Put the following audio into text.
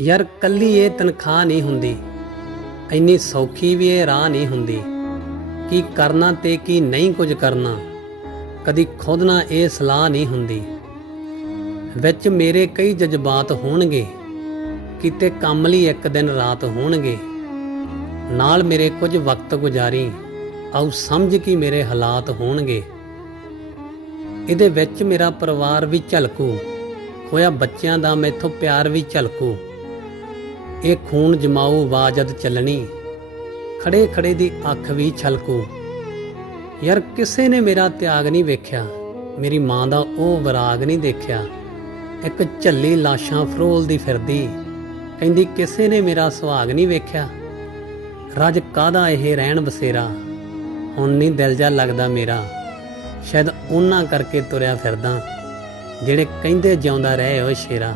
ਯਾਰ ਕੱਲੀ ਇਹ ਤਨਖਾਹ ਨਹੀਂ ਹੁੰਦੀ। ਇੰਨੀ ਸੌਖੀ ਵੀ ਇਹ ਰਾਹ ਨਹੀਂ ਹੁੰਦੀ। ਕੀ ਕਰਨਾ ਤੇ ਕੀ ਨਹੀਂ ਕੁਝ ਕਰਨਾ। ਕਦੀ ਖੁਦ ਨਾ ਇਹ ਸਲਾਹ ਨਹੀਂ ਹੁੰਦੀ। ਵਿੱਚ ਮੇਰੇ ਕਈ ਜਜ਼ਬਾਤ ਹੋਣਗੇ। ਕਿਤੇ ਕੰਮ ਲਈ ਇੱਕ ਦਿਨ ਰਾਤ ਹੋਣਗੇ। ਨਾਲ ਮੇਰੇ ਕੁਝ ਵਕਤ ਗੁਜ਼ਾਰੀ। ਆਉ ਸਮਝ ਕੀ ਮੇਰੇ ਹਾਲਾਤ ਹੋਣਗੇ। ਇਹਦੇ ਵਿੱਚ ਮੇਰਾ ਪਰਿਵਾਰ ਵੀ ਝਲਕੂ। ਹੋਇਆ ਬੱਚਿਆਂ ਦਾ ਮੈਥੋਂ ਪਿਆਰ ਵੀ ਝਲਕੂ। ਇਹ ਖੂਨ ਜਮਾਊ ਵਾਜਦ ਚੱਲਣੀ। ਖੜੇ ਖੜੇ ਦੀ ਅੱਖ ਵੀ ਛਲਕੂ। ਯਾਰ ਕਿਸੇ ਨੇ ਮੇਰਾ ਤਿਆਗ ਨਹੀਂ ਵੇਖਿਆ। ਮੇਰੀ ਮਾਂ ਦਾ ਉਹ ਵਿਰਾਗ ਨਹੀਂ ਦੇਖਿਆ। ਇੱਕ ਝੱਲੀ ਲਾਸ਼ਾਂ ਫਰੋਲਦੀ ਫਿਰਦੀ। ਕਹਿੰਦੀ, ਕਿਸੇ ਨੇ ਮੇਰਾ ਸੁਹਾਗ ਨਹੀਂ ਵੇਖਿਆ। ਰਜ ਕਾਦਾ ਇਹ ਰਹਿਣ ਬਸੇਰਾ? ਹੁਣ ਨਹੀਂ ਦਿਲ ਜਾ ਲੱਗਦਾ ਮੇਰਾ। ਸ਼ਾਇਦ ਉਹਨਾਂ ਕਰਕੇ ਤੁਰਿਆ ਫਿਰਦਾ, ਜਿਹੜੇ ਕਹਿੰਦੇ ਜਿਉਂਦਾ ਰਹੇ ਓ ਸ਼ੇਰਾ।